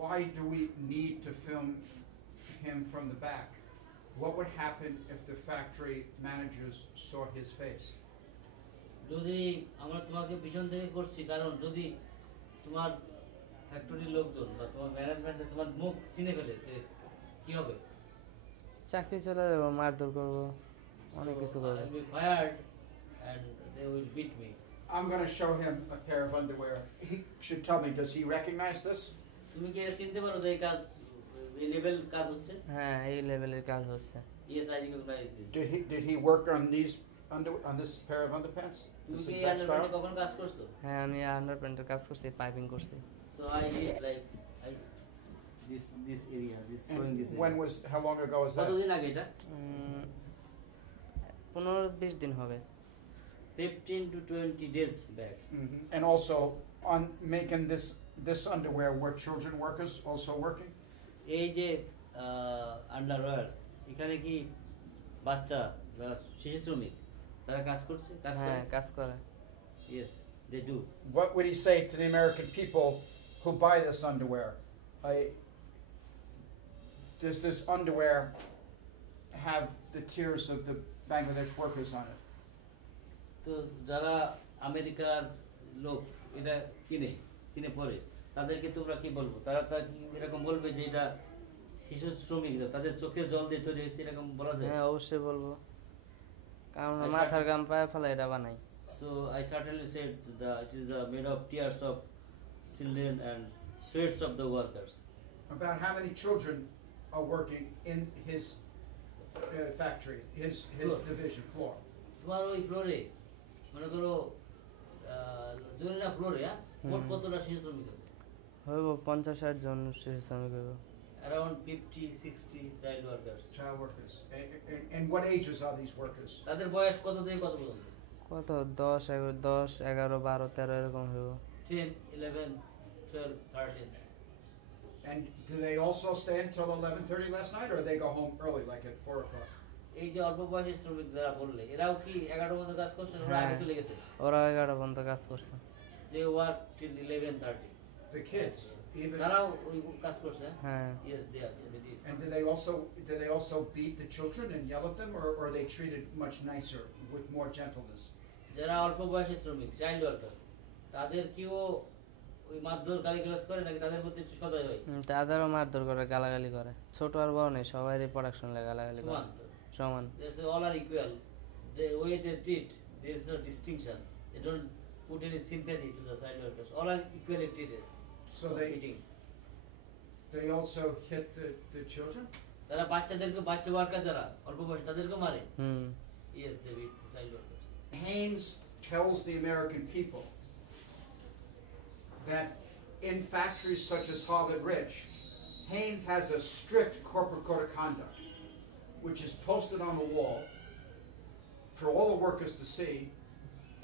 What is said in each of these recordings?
why do we need to film him from the back? What would happen if the factory managers saw his face? যদি আমরা তোমাকে পিছন থেকে করছি, কারণ যদি তোমার ফ্যাক্টরির লোকজন বা তোমার ম্যানেজমেন্টে তোমার মুখ চিনে ফেলে কি হবে? চাকরি চলে যাবো, মারধর করবো, অনেক কিছু করবো। I'll be fired and they will beat me. I'm going to show him a pair of underwear. He should tell me, does he recognize this? তুমি কি এটা চিনতে পারো যে এই কাজ, এই লেভেল কাজ হচ্ছে? হ্যাঁ, এই লেভেলের কাজ হচ্ছে। Yes, I recognize this. Did he work on this pair of underpants? তুমি This কি exact আন্ডারপ্যান্টে style? কখন কাজ করছো? হ্যাঁ, আমি আন্ডারপ্যান্টের কাজ করছি, পাইপিং করছি। So I did like this area, this showing this And how long ago was that? কতদিন আগে এটা? 15-20 দিন হবে। 15 to 20 days back. And also on making this underwear, were children workers also working? এই যে আন্ডারওয়্যার, এখানে কি বাচ্চা যারা শিশু শ্রমিক তারা কাজ করছে? হ্যাঁ, কাজ করে। Yes, they do. What would he say to the American people who buy this underwear? Does this underwear have the tears of the Bangladesh workers on it? তো যারা আমেরিকার লোক এটা কিনে পরে তাদেরকে তোমরা কি বলবো? তারা কি এরকম বলবে যে এটা শিশু শ্রমিক, তাদের চোখের জল দিয়ে তৈরি হয়েছে, এরকম বলা যায়? হ্যাঁ, অবশ্যই বলবো, কারণ মাথার ঘাম পায়ে ফেলা এটা বানাই। So I certainly said it is made of tears of children and sweats of the workers. About how many children are working in his factory, his division floor? তোমার ওই ফ্লোরে মনে করো জরিনা ফ্লোরে মোট কতটা শিশু শ্রমিক আছে? হইব 50-60 জন শিশু শ্রমিক হইব। Around 50-60 child workers. And what ages are these workers? তাদের বয়স কত থেকে কত পর্যন্ত? কত 10, 11, 12, 13 এরকম হইব। 10, 11, 12, 13. And do they also stay until 11:30 last night, or they go home early, like at 4 o'clock? এই যে অল্প বয়সী শ্রমিক যারা বললে, এরাও কি 11 পর্যন্ত কাজ করছে? ওরা আগে চলে গেছে? ওরা 11 পর্যন্ত কাজ করছে। They work till 11:30. The kids, even. তারাও ওই কাজ করছে? হ্যাঁ। Yes, they did. And do they also beat the children and yell at them, or are they treated much nicer with more gentleness? যারা অল্প বয়সী শ্রমিক, চাইল্ড ওয়ার্কার, তাদের কিও ওই মারধর গালিগালাজ করে নাকি তাদের প্রতি একটু সদয় হয়? তাদেরও মারধর করে, গালাগালি করে, ছোট আর বড় নেই, সবারই প্রোডাকশন লাগে গালাগালি করে। সমান। All are equal. The way they treat, there is no distinction. They don't put any sympathy to the child workers. All are equally treated. So they also hit the children? তারা বাচ্চাদেরকে, বাচ্চা ওয়ার্কার যারা অল্প বয়সী তাদেরকে মারে? Yes, they beat the child workers. Haynes tells the American people that in factories such as Harvard Rich, Haynes has a strict corporate code of conduct, which is posted on the wall for all the workers to see,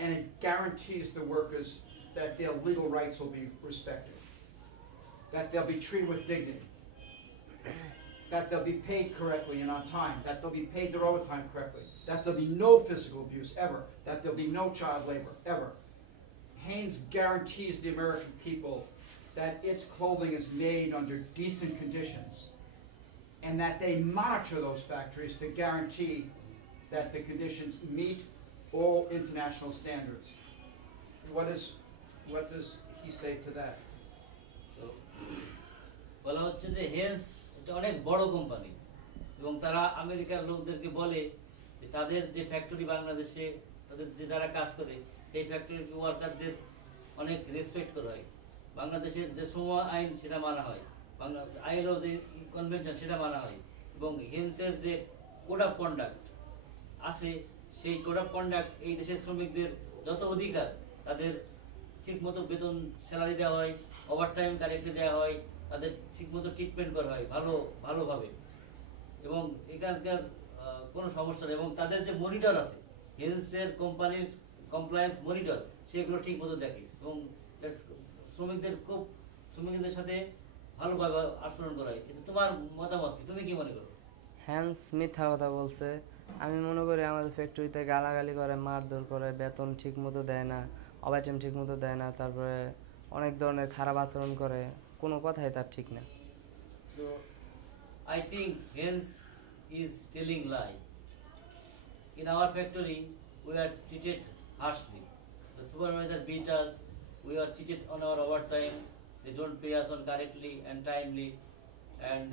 and it guarantees the workers that their legal rights will be respected, that they'll be treated with dignity, that they'll be paid correctly and on time, that they'll be paid their overtime correctly, that there'll be no physical abuse ever, that there'll be no child labor ever. Haynes guarantees the American people that its clothing is made under decent conditions, and that they monitor those factories to guarantee that the conditions meet all international standards. What does he say to that? বলা হচ্ছে যে হেন্স এটা অনেক বড় কোম্পানি এবং তারা আমেরিকার লোকদেরকে বলে যে তাদের যে ফ্যাক্টরি বাংলাদেশে তাদের যে যারা কাজ করে সেই ফ্যাক্টরির ওয়ার্কারদের অনেক রেসপেক্ট করা হয়। বাংলাদেশের যে শ্রম আইন সেটা মানা হয়, আইএলও যে কনভেনশন সেটা মানা হয়, এবং হেন্সের যে কোড অফ কন্ডাক্ট আছে সেই কোড অফ কন্ডাক্ট এই দেশের শ্রমিকদের যত অধিকার তাদের ঠিকমতো বেতন স্যালারি দেওয়া হয়, ওভারটাইম কারেক্টলি দেওয়া হয়, তাদের ঠিকমতো ট্রিটমেন্ট করা হয় ভালোভাবে, এবং এখানকার কোনো সমস্যা নেই। এবং তাদের যে মনিটর আছে হেন্সের কোম্পানির কমপ্লায়েন্স মনিটর, সেগুলো ঠিক মতো দেখে এবং শ্রমিকদের সাথে ভালোভাবে আচরণ করা হয়। কিন্তু তোমার মতামত কি, তুমি কি মনে করো? হ্যান্স মিথ্যা কথা বলছে। আমি মনে করি আমাদের ফ্যাক্টরিতে গালাগালি করে, মারধর করে, বেতন ঠিক মতো দেয় না, ওভারটাইম ঠিক মতো দেয় না, তারপরে অনেক ধরনের খারাপ আচরণ করে, কোনো কথাই তার ঠিক না। So I think Hens is telling lie. In our factory, we are treated harshly. The supervisor beat us. We are cheated on our overtime. They don't pay us on correctly and timely, and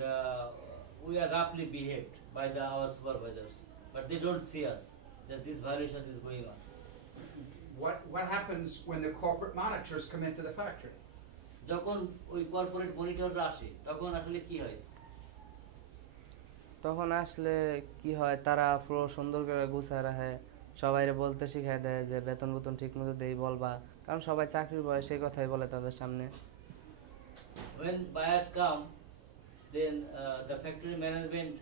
we are roughly behaved by our supervisors. But they don't see us that this violation is going on. What happens when the corporate monitors come into the factory? যখন ওই কর্পোরেট মনিটররা আসে তখন আসলে কি হয়? তখন আসলে কি হয়, তারা পুরো সুন্দর করে গুছায় রাখে, সবাইরে বলতে শিখায় দেয় যে বেতন বেতন ঠিক মতো দেই বলবা, কারণ সবাই চাকরির বয়সে সেই কথাই বলে তাদের সামনে। When buyers come, then the factory management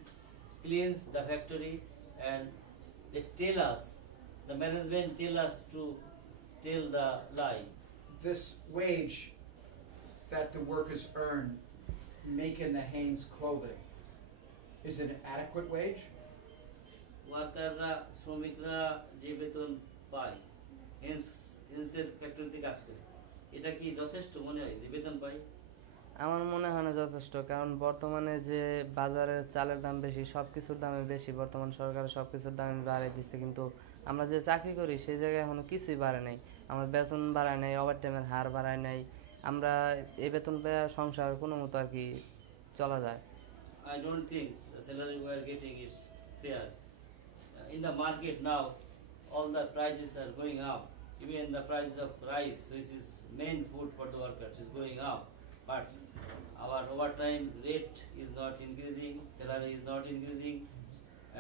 cleans the factory and they tell us, the management tell us to tell the lie. This wage that the workers earn making the Hanes clothing, is it an adequate wage? ওয়ার্কাররা শ্রমিকরা যে বেতন পায় হেন্সের ফ্যাক্টরিতে কাজ করে, এটা কি যথেষ্ট মনে হয় যে বেতন পায়? আমার মনে হয় না যথেষ্ট, কারণ বর্তমানে যে বাজারের চালের দাম বেশি, সব কিছুর দামে বেশি, বর্তমান সরকার সব কিছুর দাম বাড়িয়ে দিচ্ছে, কিন্তু আমরা যে চাকরি করি সেই জায়গায় এখনো কিছুই বাড়ে নাই। আমার বেতন বাড়ায় নাই, ওভারটাইমের হার বাড়ায় নাই, আমরা এই বেতন পেয়ে সংসার কোনো মতো আর কি চলা যায়। I don't think the salary we are getting is fair. In the market now, all the prices are going up. Even the price of rice, which is main food for the workers, is going up. But our overtime rate is not increasing, salary is not increasing,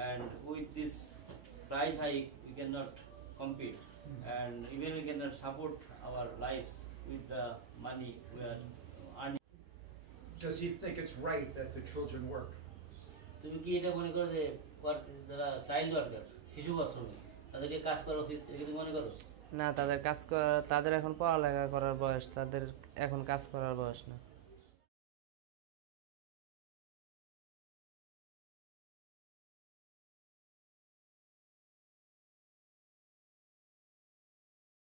and with this price hike, we cannot compete, and even we cannot support our lives with the money we are earning. Does he think it's right that the children work? তুমি কি এটা মনে করো যে যারা child worker, শিশু শ্রমিক, তাদেরকে কাজ করা উচিত, এটা তুমি মনে করো? না, তাদের কাজ করা, তাদের এখন পড়ালেখা করার বয়স, তাদের এখন কাজ করার বয়স না।